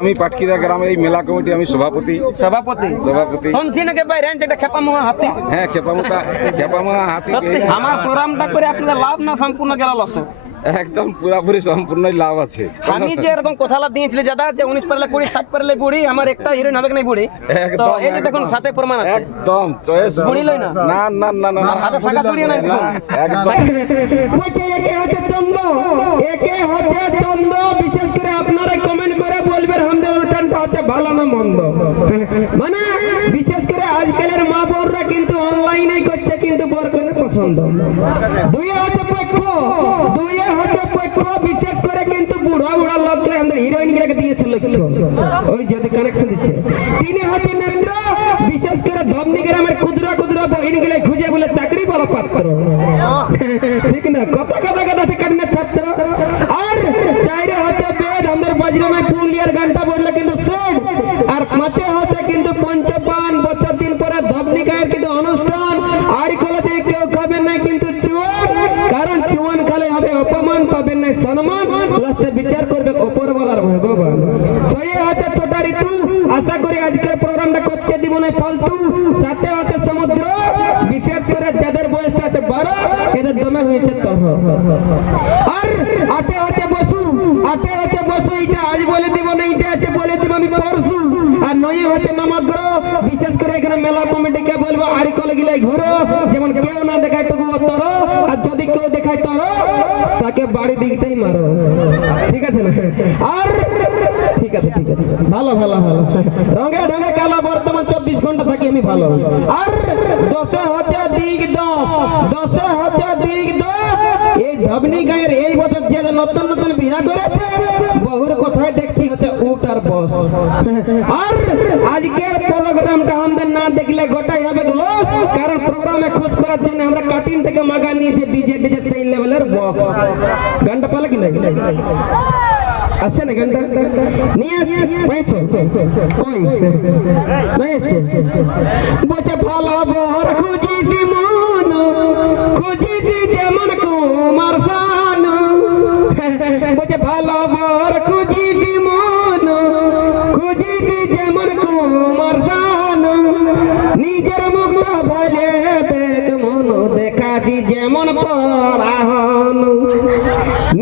আমি পাটকিদা গ্রামে এই মেলা কমিটি আমি সভাপতি শুনছি নাকি বাইরে যেটা খেপামুয়া হাতি হ্যাঁ খেপামুয়া হাতি সত্যি আমার প্রোগ্রামটা করে আপনাদের লাভ না সম্পূর্ণ গেল লসে? একদম পুরাপুরি সম্পূর্ণই লাভ আছে। আমি যে এরকম কথালা দিয়েছিল দাদা যে 19 পারলে 20 60 পারলে বুড়ি আমার একটা হিরোইন হবে না বুড়ি, তো এই যে দেখুন সাথে প্রমাণ আছে একদম চয়েস বুড়ি লই না না না না না আর হাতে ফাঁকা জড়িয়ে নাই দেখুন একদম একে হচ্ছে চন্দ বিশেষ করে আপনারা কমেন্ট করে বলবেন আমাদের অনুষ্ঠানটা হচ্ছে ভালো না মন্দ। মানে বিশেষ করে আজকালের মা বোনরা কিন্তু অনলাইনে করছে কিন্তু বরকনের পছন্দ দুই হচ্ছে পক্ষ বিশেষ করে কিন্তু বুড়া লোকগুলো আমাদের হিরোইন গুলাকে দিয়েছিল ওই যদি কানেকশন দিচ্ছে। তিনি হচ্ছে নেত্র বিশেষ করে ধমনি গ্রামের ক্ষুদ্র বহিন গুলো খুঁজে বলে চাকরি বলা পাত্র, ঠিক না? কথা কাটনের ছাত্র। আর চাইরে হচ্ছে বেদ আমাদের বাজরানা পুরুলিয়ার গানটা বললে কিন্তু সেট। আর পাঁচে হচ্ছে কিন্তু পঞ্চপান বছর দিন পরে ধমনি গায়ের কিন্তু অনুষ্ঠান আর কলেজে কেউ খাবেন না কিন্তু চুয়ান, কারণ চুয়ান খালে হবে অপমান, পাবেন না সম্মান, লাস্টে বিচার করবে উপরওয়ালার ভগবান। ছয়ে হচ্ছে ছোটা ঋতু, আশা করি আজকের প্রোগ্রামটা করতে দিব না ফালতু। সাথে হচ্ছে সমুদ্র, বিশেষ করে যাদের বয়সটা আছে 12 এদের দমে হয়েছে তহ। আর আটে হচ্ছে বসু এটা আজ বলে দিব না, এটা আছে বলে দিব আমি পরশু। আর নয় হচ্ছে নমগ্র, বিশেষ করে এখানে মেলা কমিটিকে বলবো আড়ি কলে গিলাই ঘুরো, যেমন কেউ না দেখায় তবু তর, আর যদি কেউ দেখায় তর তাকে বাড়ি দিকতেই মারো, ঠিক আছে না? আর ঠিক আছে ভালো রঙে কালা বর্তমান 24 ঘন্টা থাকি আমি ভালো। আর 10 হচ্ছে দিক 10 এই ধবনি গায়ের এই বছর যে নতুন বিয়া করেছে বহুর কথায় দেখছি হচ্ছে উট আর বস। আর আজকের প্রোগ্রামটা আমাদের না দেখলে গোটাই হবে লস, কারণ প্রোগ্রামে খোঁজ করার জন্য আমরা কাটিং থেকে মাগা নিয়েছি ডিজে সেই লেভেলের বক্স। গানটা পালে কি লাগে আসছে না? গানটা নিয়ে পাইছো কই নাই আসছে? বলছে ভালো বর খুঁজিছি মন খুঁজিছি যেমন কুমার শান, বলছে ভালো বর খুঁজিছি মন খুঁজিছি যেমন কুমার শান, নিজের মুখ ভালে দেখ মন দেখাছি যেমন পরাহন,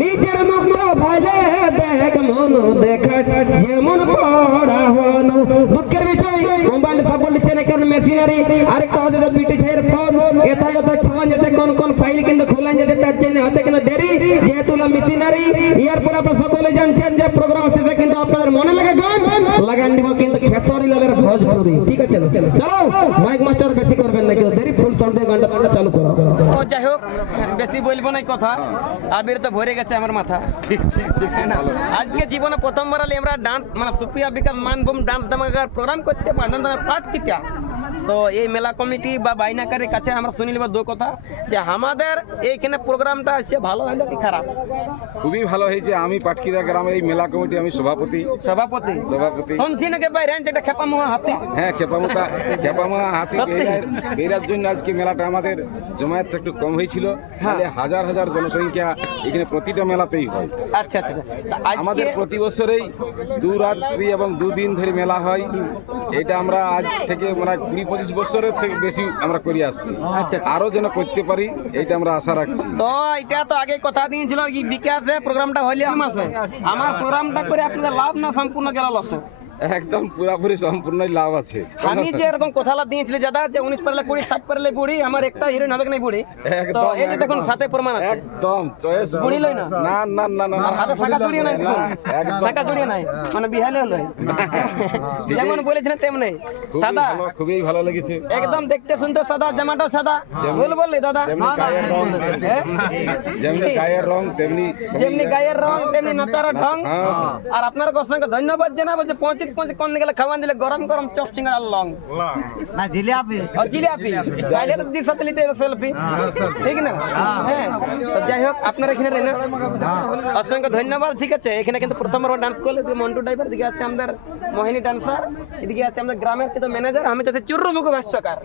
নিজের মুখ ভালে দেখ মন দেখা যেমন পরাহন। দুঃখের বিষয় মোবাইল সাপোর্ট দিচ্ছে না কারণ মেশিনারি, আরেকটা হচ্ছে ব্রিটিশের ফোন এথায় ছোঁয়া যেতে কোন ফাইল কিন্তু খোলা যেতে তার জন্য হতে কিন্তু দেরি, যেহেতু মেশিনারি। এরপর আপনারা সকলে জানছেন যে প্রোগ্রাম শেষে কিন্তু আপনাদের মনে লাগে গান লাগান দিব কিন্তু খেসারি লালের ভোজপুরি, ঠিক আছে? চলো মাইক মাস্টার বেশি করবেন না, কেউ দেরি ফুল সাউন্ড দিয়ে গানটা চালু করো। যাই হোক বেশি বলবো না কথা, আবির তো ভরে গেছে আমার মাথা। ঠিক আজকে জীবনে প্রথমবার আমরা ডান্স মানে সুপ্রিয়া বিকাশ মানভূম ডান্স ধামাকার প্রোগ্রাম করতে পাঠ কিতা। তো এই মেলা কমিটি বা বাইনাকারের কাছে আমরা শুনি নিব দু কথা যে আমাদের এইখানে প্রোগ্রামটা আছে ভালো হলো কি খারাপ? খুবই ভালো হয়েছে। আমি পাটকিদা গ্রামে এই মেলা কমিটি আমি সভাপতি শুনছি নাকি বাইরে যেটা খেপামুয়া হাতি হ্যাঁ খেপামুয়া হাতি এরার জন্য আজকে মেলাটা আমাদের জমায়েতটা একটু কম হয়েছিল, হাজার জনসংখ্যা এখানে প্রতিটা মেলাতেই হয়। আচ্ছা আমাদের প্রতি বছরেই 2 রাত্রি এবং 2 দিন ধরে মেলা হয়। এটা আমরা আজ থেকে মানে 20-25 বছরের থেকে বেশি আমরা করে আসছি। আরো যেন করতে পারি এইটা আমরা আশা রাখছি। তো এটা তো আগে কথা দিয়েছিল বিকাশে প্রোগ্রামটা হইলে আমার প্রোগ্রামটা করে আপনাদের লাভ না সম্পূর্ণ গেল লসে? একদম পুরাপুরি সম্পূর্ণই লাভ আছে। আমি যে এরকম কথালা দিয়েছিল দাদা যে 19 পারলে 20 60 পারলে বুড়ি আমার একটা হিরোইন হবে না বুড়ি, তো এই যে দেখুন সাথে প্রমাণ আছে। একদম চয়েস বুড়ি লই না না না না না আর হাতে ফাঁকা জড়িয়ে নাই দেখুন, ফাঁকা জড়িয়ে নাই মানে বিহালে হলো যেমন বলেছিলেন তেমনি সাদা। খুবই ভালো লেগেছে, একদম দেখতে শুনতে সাদা, জামাটাও সাদা। বললি দাদা যেমনি গায়ের রং তেমনি নাচার ঢং। আর আপনার সঙ্গে ধন্যবাদ জানাবো যে 35 উচিত কোন দিকে খাওয়ান দিলে গরম গরম চপ সিঙ্গারা লং না জিলাপি জিলাপি তাহলে তো দিশা দিতে সেলফি ঠিক না হ্যাঁ তো যাই হোক আপনারা এখানে রইলেন অসংখ্য ধন্যবাদ ঠিক আছে এখানে কিন্তু প্রথমবার ডান্স করলে মন্টু ড্রাইভার দিকে আছে আমাদের মোহিনী ডান্সার এদিকে আছে আমাদের গ্রামের কিন্তু ম্যানেজার আমি তো চুরু মুখ ভাষ্যকার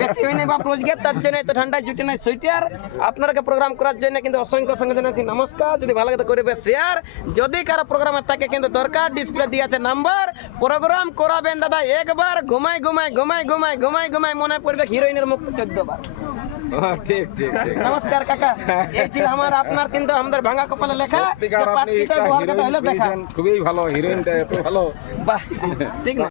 বেশি হয়নি বা রোজগার তার জন্য এত ঠান্ডায় ছুটি নাই সুইটার আপনাকে প্রোগ্রাম করার জন্য কিন্তু অসংখ্য জানাচ্ছি নমস্কার যদি ভালো লাগে করবে শেয়ার যদি কারো প্রোগ্রামে থাকে কিন্তু দরকার ডিসপ্লে দিয়ে আছে নাম্বার প্রোগ্রাম করাবেন দাদা একবার ঘুমাই মনে পড়বে হিরোইনের মুখ 14 বার ঠিক ঠিক ঠিক নমস্কার কাকা এই ছিল আমার আপনার কিন্তু আমাদের ভাঙা কপালে লেখা সত্যিকার আপনি পাটকিটা একটা গোয়ালঘাটা হিরোইন হলো দেখা পেয়েছেন, খুবই ভালো হিরোইনটা এত ভালো বাহ ঠিক না